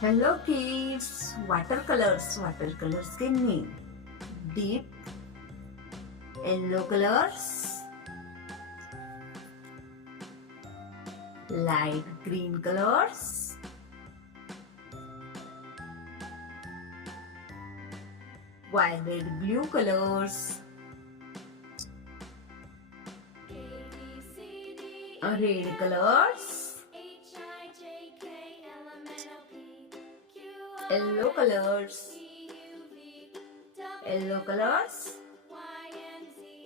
Hello kids, watercolors. Watercolors के name: deep yellow colors, light green colors, violet blue colors, red colors, yellow colors,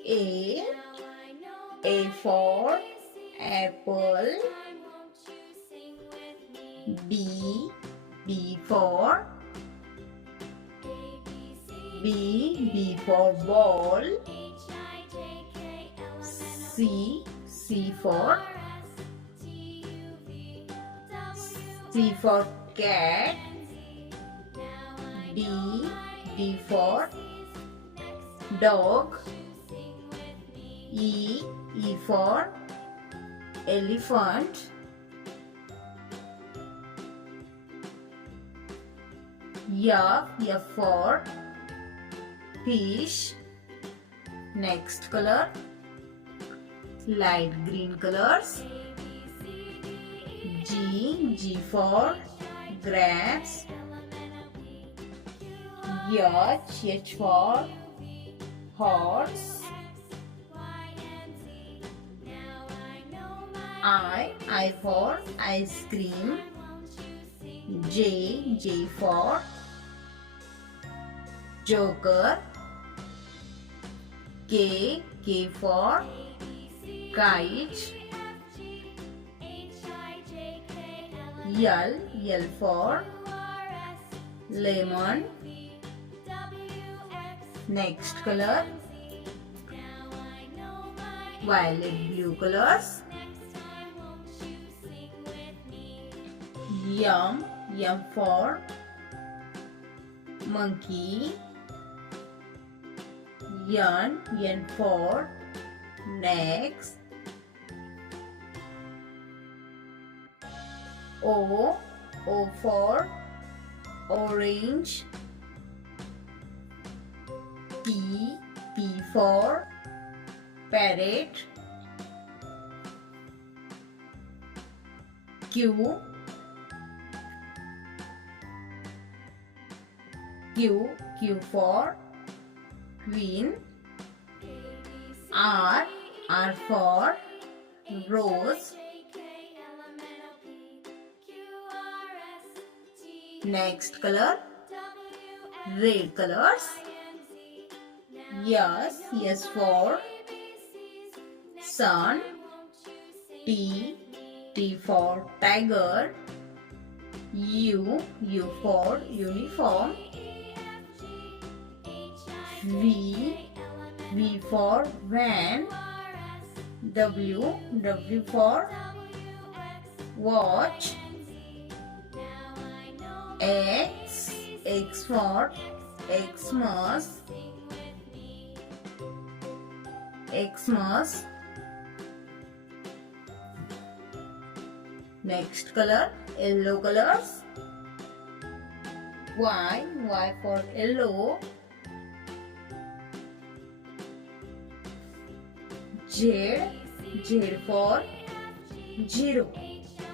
A for apple, B for ball, C for cat, D for dog, E for elephant, F for fish. Next color, light green colors, G for grapes, H for horse, I for ice cream, J for joker, K for kite, L for lemon. Next color, violet blue colors, M for monkey, N for next, O for orange, P for parrot, Q for queen, R for rose. Next color, red colors, S for sun, T for tiger, U for uniform, V for van, W for watch, X for Xmas. Next color, yellow colors, Y for yellow, Z for zero.